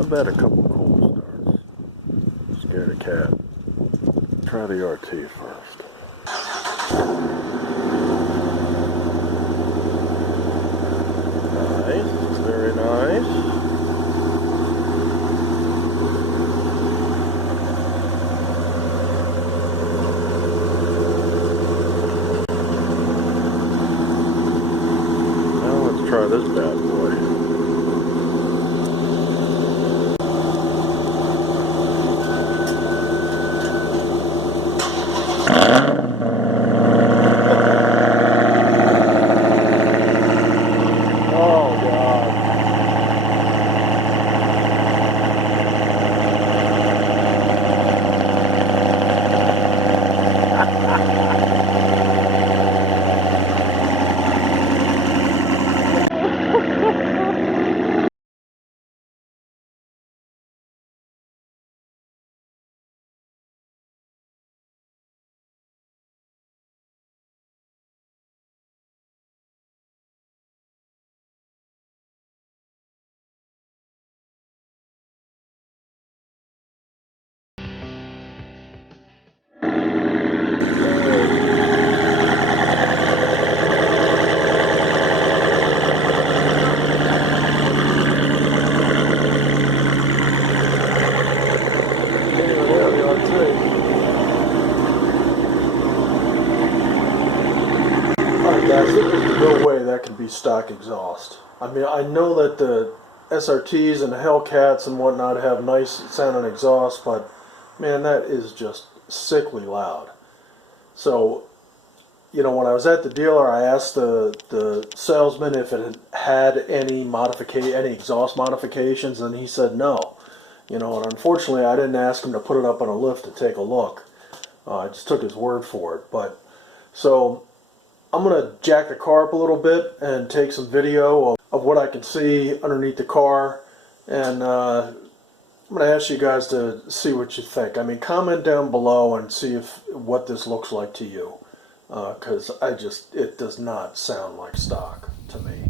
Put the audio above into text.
I've had a couple cold starts. Scared a cat. Try the RT first. Nice, very nice. Try this bad boy. Oh God. Alright guys, there's no way that can be stock exhaust. I mean, I know that the SRTs and the Hellcats and whatnot have nice sounding exhaust, but man, that is just sickly loud. So, you know, when I was at the dealer, I asked the salesman if it had any exhaust modifications, and he said no. You know, and unfortunately, I didn't ask him to put it up on a lift to take a look. I just took his word for it. But so I'm going to jack the car up a little bit and take some video of what I can see underneath the car, and I'm going to ask you guys to see what you think. I mean, comment down below and see what this looks like to you, because it does not sound like stock to me.